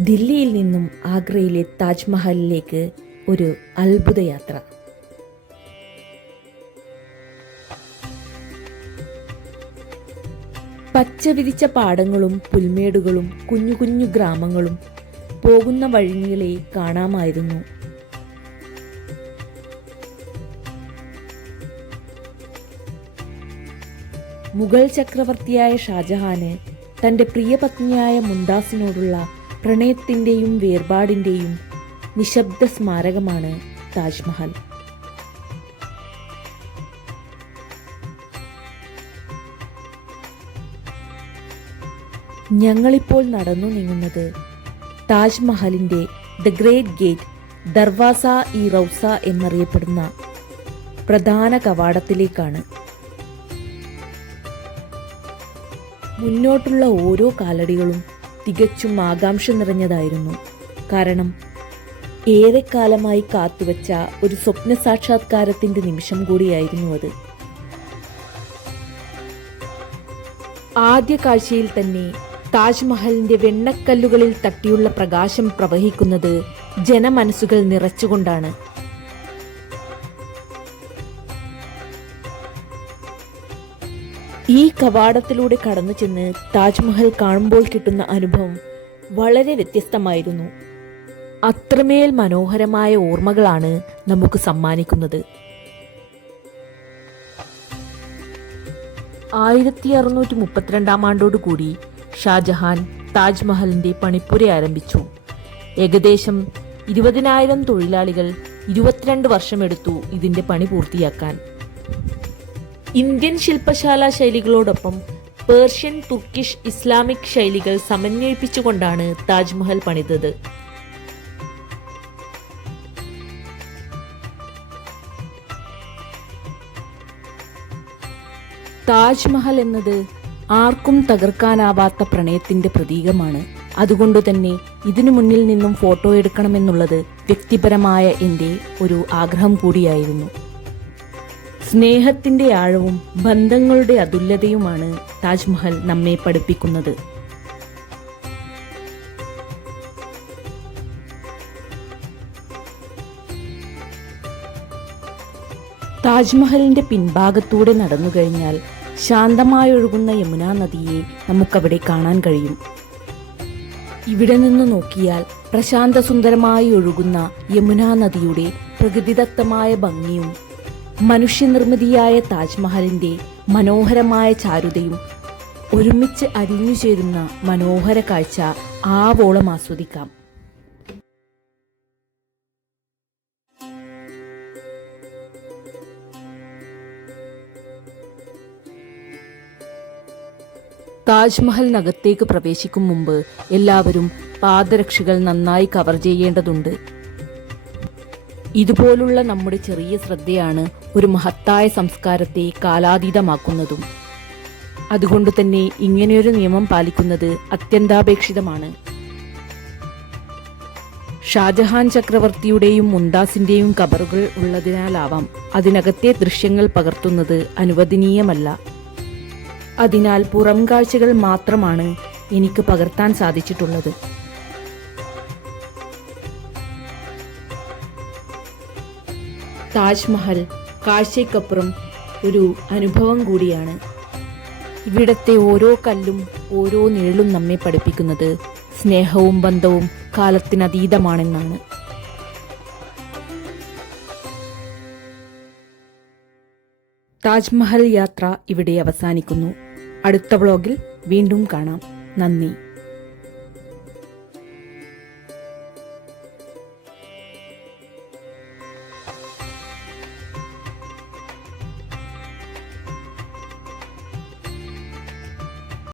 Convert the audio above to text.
ദില്ലിയിൽ നിന്നും ആഗ്രയിലെ താജ്മഹലിലേക്ക് ഒരു അത്ഭുത യാത്ര. പച്ച വിരിച്ച പാടങ്ങളും പുൽമേടുകളും കുഞ്ഞു കുഞ്ഞു ഗ്രാമങ്ങളും പോകുന്ന വഴികളെ കാണാമായിരുന്നു. മുഗൾ ചക്രവർത്തിയായ ഷാജഹാന് തന്റെ പ്രിയപത്നിയായ മുംതാസിനോടുള്ള പ്രണയത്തിന്റെയും വേർപാടിന്റെയും നിശബ്ദ സ്മാരകമാണ് താജ്മഹൽ. ഞങ്ങളിപ്പോൾ നടന്നു നീങ്ങുന്നത് താജ്മഹലിന്റെ the great gate, Darwaza E Rauza എന്നറിയപ്പെടുന്ന പ്രധാന കവാടത്തിലേക്കാണ്. മുന്നോട്ടുള്ള ഓരോ കാലടികളും തികച്ചും ആകാംക്ഷ നിറഞ്ഞതായിരുന്നു. കാരണം ഏറെക്കാലമായി കാത്തുവച്ച ഒരു സ്വപ്ന സാക്ഷാത്കാരത്തിന്റെ നിമിഷം കൂടിയായിരുന്നു അത്. ആദ്യ കാഴ്ചയിൽ തന്നെ താജ്മഹലിന്റെ വെണ്ണക്കല്ലുകളിൽ തട്ടിയുള്ള പ്രകാശം പ്രവഹിക്കുന്നത് ജനമനസ്സുകൾ നിറച്ചുകൊണ്ടാണ്. ഈ കവാടത്തിലൂടെ കടന്നു ചെന്ന് താജ്മഹൽ കാണുമ്പോൾ കിട്ടുന്ന അനുഭവം വളരെ വ്യത്യസ്തമായിരുന്നു. അത്രമേൽ മനോഹരമായ ഓർമ്മകളാണ് നമുക്ക് സമ്മാനിക്കുന്നത്. 1632 ആണ്ടോടുകൂടി ഷാജഹാൻ താജ്മഹലിന്റെ പണിപ്പുര ആരംഭിച്ചു. ഏകദേശം 20,000 തൊഴിലാളികൾ 22 വർഷമെടുത്തു ഇതിന്റെ പണി പൂർത്തിയാക്കാൻ. ഇന്ത്യൻ ശില്പശാല ശൈലികളോടൊപ്പം പേർഷ്യൻ, തുർക്കിഷ്, ഇസ്ലാമിക് ശൈലികൾ സമന്വയിപ്പിച്ചുകൊണ്ടാണ് താജ്മഹൽ പണിതത്. താജ്മഹൽ എന്നത് ആർക്കും തകർക്കാനാവാത്ത പ്രണയത്തിന്റെ പ്രതീകമാണ്. അതുകൊണ്ടുതന്നെ ഇതിനു മുന്നിൽ നിന്നും ഫോട്ടോ എടുക്കണമെന്നുള്ളത് വ്യക്തിപരമായ എൻ്റെ ഒരു ആഗ്രഹം കൂടിയായിരുന്നു. സ്നേഹത്തിന്റെ ആഴവും ബന്ധങ്ങളുടെ അതുല്യതയുമാണ് താജ്മഹൽ നമ്മെ പഠിപ്പിക്കുന്നത്. താജ്മഹലിന്റെ പിൻഭാഗത്തൂടെ നടന്നു കഴിഞ്ഞാൽ ശാന്തമായി ഒഴുകുന്ന യമുനാ നദിയെ നമുക്കവിടെ കാണാൻ കഴിയും. ഇവിടെ നിന്ന് നോക്കിയാൽ പ്രശാന്തസുന്ദരമായി ഒഴുകുന്ന യമുനാ നദിയുടെ പ്രകൃതിദത്തമായ ഭംഗിയും മനുഷ്യനിർമ്മിതിയായ താജ്മഹലിന്റെ മനോഹരമായ ചാരുതയും ഒരുമിച്ച് അലിഞ്ഞു ചേരുന്ന മനോഹര കാഴ്ച ആവോളം ആസ്വദിക്കാം. താജ്മഹലിനകത്തേക്ക് പ്രവേശിക്കും മുമ്പ് എല്ലാവരും പാദരക്ഷകൾ നന്നായി കവർ ചെയ്യേണ്ടതുണ്ട്. ഇതുപോലുള്ള നമ്മുടെ ചെറിയ ശ്രദ്ധയാണ് ഒരു മഹത്തായ സംസ്കാരത്തെ കാലാതീതമാക്കുന്നതും. അതുകൊണ്ട് തന്നെ ഇങ്ങനെയൊരു നിയമം പാലിക്കുന്നത് അത്യന്താപേക്ഷിതമാണ്. ഷാജഹാൻ ചക്രവർത്തിയുടെയും മുംതാസിന്റെയും ഖബറുകൾ ഉള്ളതിനാലാവാം അതിനകത്തെ ദൃശ്യങ്ങൾ പകർത്തുന്നത് അനുവദനീയമല്ല. അതിനാൽ പുറം കാഴ്ചകൾ മാത്രമാണ് എനിക്ക് പകർത്താൻ സാധിച്ചിട്ടുള്ളത്. താജ്മഹൽ കാഴ്ചയ്ക്കപ്പുറം ഒരു അനുഭവം കൂടിയാണ്. ഇവിടത്തെ ഓരോ കല്ലും ഓരോ നിഴലും നമ്മെ പഠിപ്പിക്കുന്നത് സ്നേഹവും ബന്ധവും കാലത്തിനതീതമാണെന്നാണ്. താജ്മഹൽ യാത്ര ഇവിടെ അവസാനിക്കുന്നു. അടുത്ത വ്ലോഗിൽ വീണ്ടും കാണാം. നന്ദി.